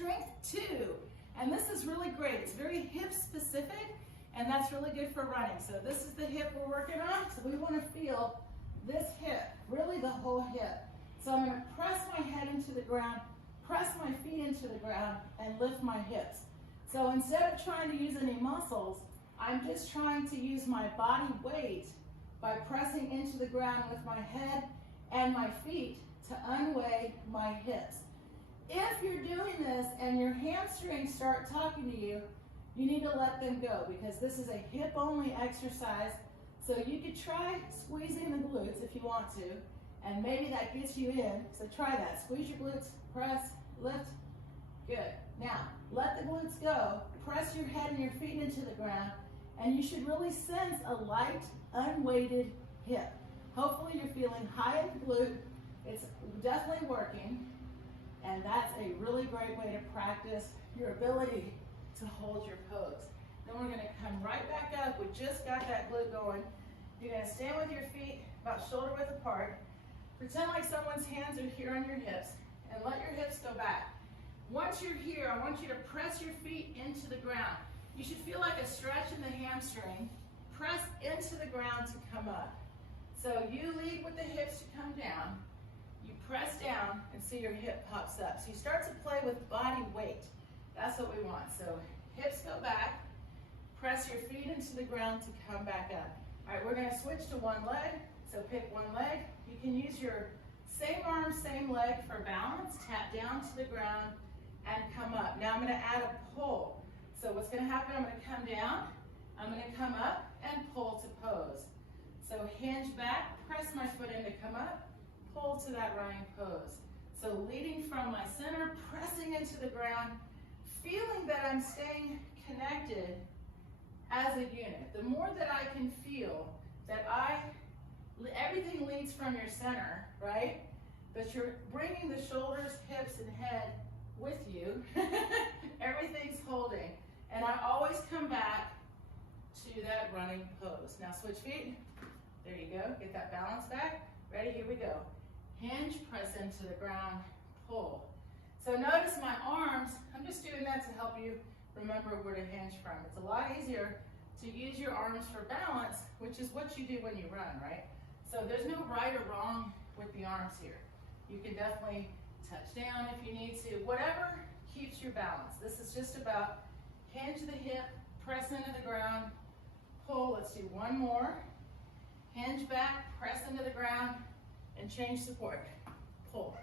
strength 2. And this is really great. It's very hip specific, and that's really good for running. So this is the hip we're working on. So we want to feel this hip, really the whole hip. So I'm going to press my head into the ground, press my feet into the ground, and lift my hips. So instead of trying to use any muscles, I'm just trying to use my body weight by pressing into the ground with my head and my feet to unweigh my hips. If you're doing this and your hamstrings start talking to you, you need to let them go, because this is a hip-only exercise. So you could try squeezing the glutes if you want to, and maybe that gets you in. So try that. Squeeze your glutes, press, lift. Good. Now, let the glutes go. Press your head and your feet into the ground, and you should really sense a light, unweighted hip. Hopefully you're feeling high in the glute. It's definitely working, and that's a really great way to practice your ability to hold your pose. Then we're going to come right back up. We just got that glute going. You're going to stand with your feet about shoulder width apart. Pretend like someone's hands are here on your hips, and let your hips go back. Once you're here, I want you to press your feet into the ground. You should feel like a stretch in the hamstring. Press into the ground to come up. So you lead with the hips to come down. You press down and see your hip pops up. So you start to play with body weight. That's what we want. So hips go back. Press your feet into the ground to come back up. All right, we're going to switch to one leg. So pick one leg. You can use your same arm, same leg for balance. Tap down to the ground and come up. Now I'm going to add a pull. So what's going to happen, I'm going to come down, I'm going to come up and pull to pose. So hinge back, press my foot in to come up, pull to that running pose. So leading from my center, pressing into the ground, feeling that I'm staying connected as a unit. The more that I can feel that everything leads from your center, right? But you're bringing the shoulders, hips, and head with you. Everything's holding. And I always come back to that running pose. Now switch feet. There you go. Get that balance back. Ready? Here we go. Hinge, press into the ground, pull. So notice my arms. I'm just doing that to help you remember where to hinge from. It's a lot easier to use your arms for balance, which is what you do when you run, right? So there's no right or wrong with the arms here. You can definitely touch down if you need to. Whatever keeps your balance. This is just about hinge the hip, press into the ground, pull. Let's do one more. Hinge back, press into the ground, and change support. Pull.